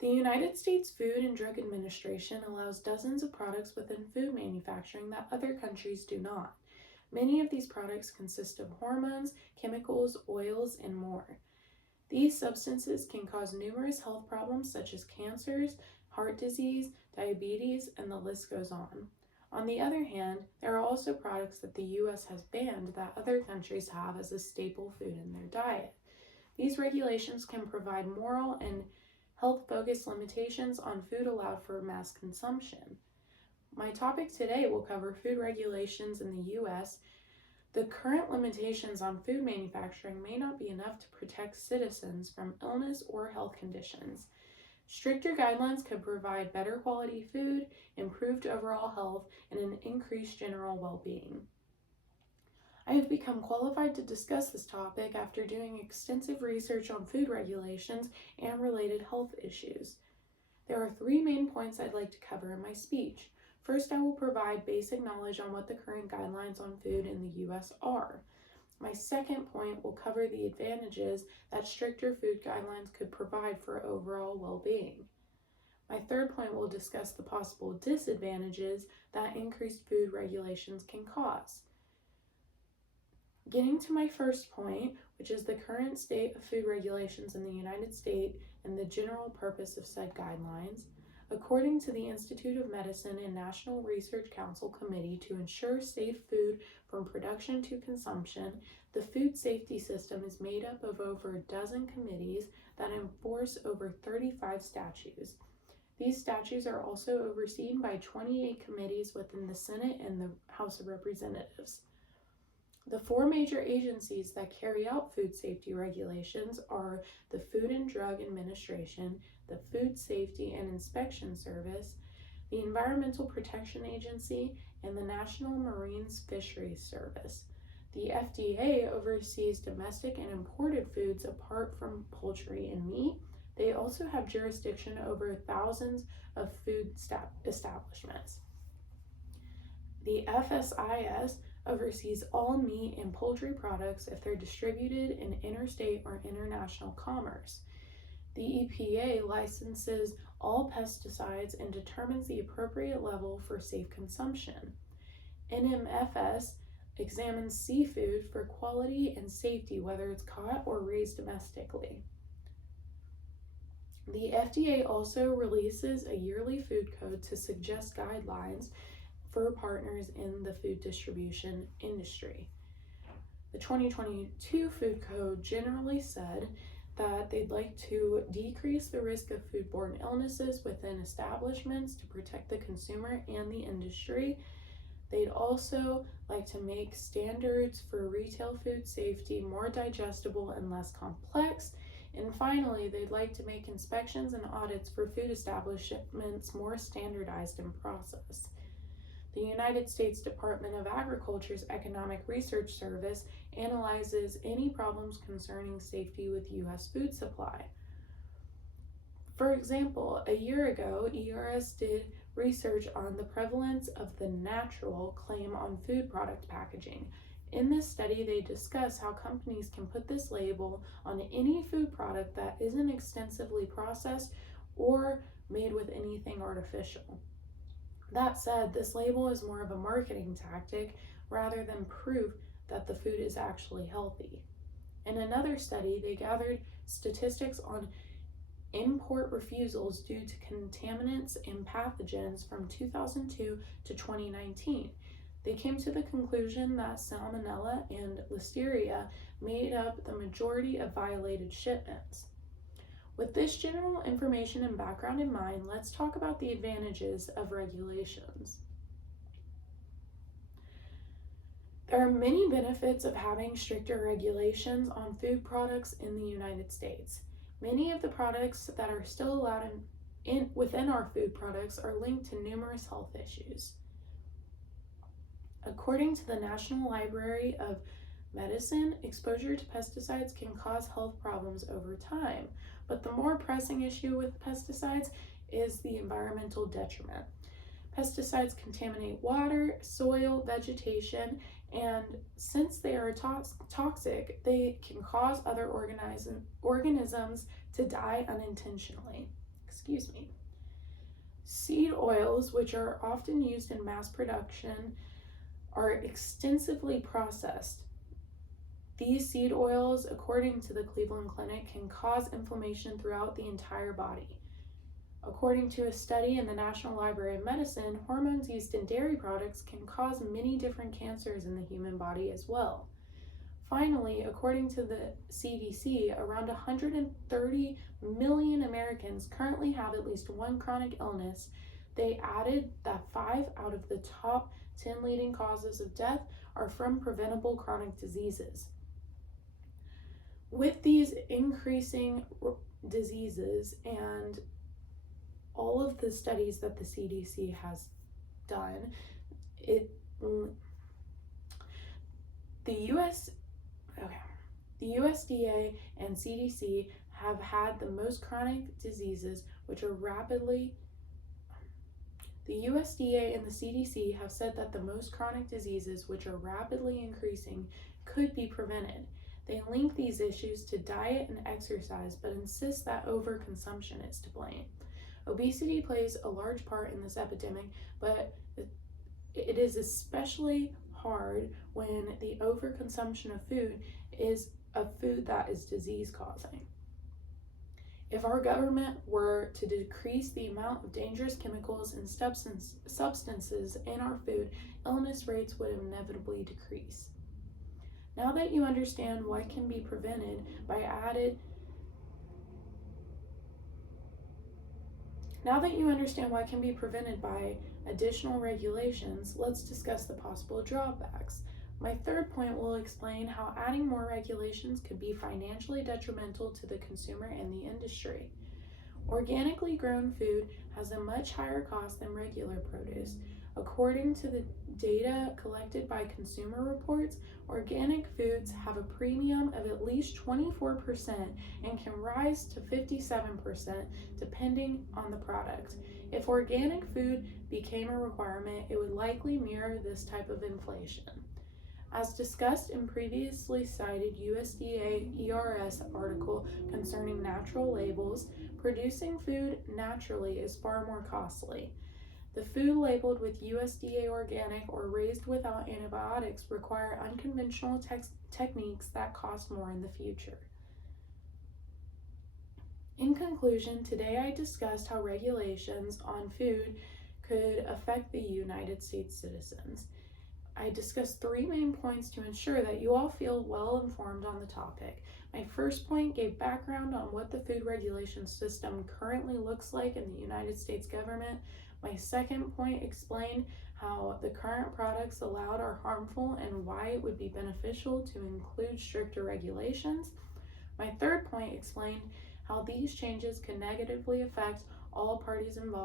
The United States Food and Drug Administration allows dozens of products within food manufacturing that other countries do not. Many of these products consist of hormones, chemicals, oils, and more. These substances can cause numerous health problems such as cancers, heart disease, diabetes, and the list goes on. On the other hand, there are also products that the US has banned that other countries have as a staple food in their diet. These regulations can provide moral and health-focused limitations on food allowed for mass consumption. My topic today will cover food regulations in the US. The current limitations on food manufacturing may not be enough to protect citizens from illness or health conditions. Stricter guidelines could provide better quality food, improved overall health, and an increased general well-being. I have become qualified to discuss this topic after doing extensive research on food regulations and related health issues. There are three main points I'd like to cover in my speech. First, I will provide basic knowledge on what the current guidelines on food in the US are. My second point will cover the advantages that stricter food guidelines could provide for overall well-being. My third point will discuss the possible disadvantages that increased food regulations can cause. Getting to my first point, which is the current state of food regulations in the United States and the general purpose of said guidelines, according to the Institute of Medicine and National Research Council Committee to ensure safe food from production to consumption, the food safety system is made up of over a dozen committees that enforce over 35 statutes. These statutes are also overseen by 28 committees within the Senate and the House of Representatives. The four major agencies that carry out food safety regulations are the Food and Drug Administration, the Food Safety and Inspection Service, the Environmental Protection Agency, and the National Marine Fisheries Service. The FDA oversees domestic and imported foods apart from poultry and meat. They also have jurisdiction over thousands of food establishments. The FSIS oversees all meat and poultry products if they're distributed in interstate or international commerce. The EPA licenses all pesticides and determines the appropriate level for safe consumption. NMFS examines seafood for quality and safety, whether it's caught or raised domestically. The FDA also releases a yearly food code to suggest guidelines for partners in the food distribution industry. The 2022 food code generally said that they'd like to decrease the risk of foodborne illnesses within establishments to protect the consumer and the industry. They'd also like to make standards for retail food safety more digestible and less complex. And finally, they'd like to make inspections and audits for food establishments more standardized in process. The United States Department of Agriculture's Economic Research Service analyzes any problems concerning safety with U.S. food supply. For example, a year ago, ERS did research on the prevalence of the natural claim on food product packaging. In this study, they discuss how companies can put this label on any food product that isn't extensively processed or made with anything artificial. That said, this label is more of a marketing tactic rather than proof that the food is actually healthy. In another study, they gathered statistics on import refusals due to contaminants and pathogens from 2002 to 2019. They came to the conclusion that salmonella and listeria made up the majority of violated shipments. With this general information and background in mind, let's talk about the advantages of regulations. There are many benefits of having stricter regulations on food products in the United States. Many of the products that are still allowed within our food products are linked to numerous health issues. According to the National Library of Medicine, exposure to pesticides can cause health problems over time, but the more pressing issue with pesticides is the environmental detriment. Pesticides contaminate water, soil, vegetation, and since they are toxic, they can cause other organisms to die unintentionally. Seed oils, which are often used in mass production, are extensively processed. These seed oils, according to the Cleveland Clinic, can cause inflammation throughout the entire body. According to a study in the National Library of Medicine, hormones used in dairy products can cause many different cancers in the human body as well. Finally, according to the CDC, around 130 million Americans currently have at least one chronic illness. They added that 5 out of the top 10 leading causes of death are from preventable chronic diseases. With these increasing diseases and all of the studies that the CDC has done, the USDA and CDC have had the most chronic diseases, which are rapidly. The USDA and the CDC have said that the most chronic diseases, which are rapidly increasing, could be prevented. They link these issues to diet and exercise, but insist that overconsumption is to blame. Obesity plays a large part in this epidemic, but it is especially hard when the overconsumption of food is a food that is disease-causing. If our government were to decrease the amount of dangerous chemicals and substances in our food, illness rates would inevitably decrease. Now that you understand what can be prevented by additional regulations, let's discuss the possible drawbacks. My third point will explain how adding more regulations could be financially detrimental to the consumer and the industry. Organically grown food has a much higher cost than regular produce. According to the data collected by Consumer Reports, organic foods have a premium of at least 24% and can rise to 57% depending on the product. If organic food became a requirement, it would likely mirror this type of inflation. As discussed in previously cited USDA ERS article concerning natural labels, producing food naturally is far more costly. The food labeled with USDA organic or raised without antibiotics require unconventional techniques that cost more in the future. In conclusion, today I discussed how regulations on food could affect the United States citizens. I discussed 3 main points to ensure that you all feel well informed on the topic. My first point gave background on what the food regulation system currently looks like in the United States government. My second point explained how the current products allowed are harmful and why it would be beneficial to include stricter regulations. My third point explained how these changes can negatively affect all parties involved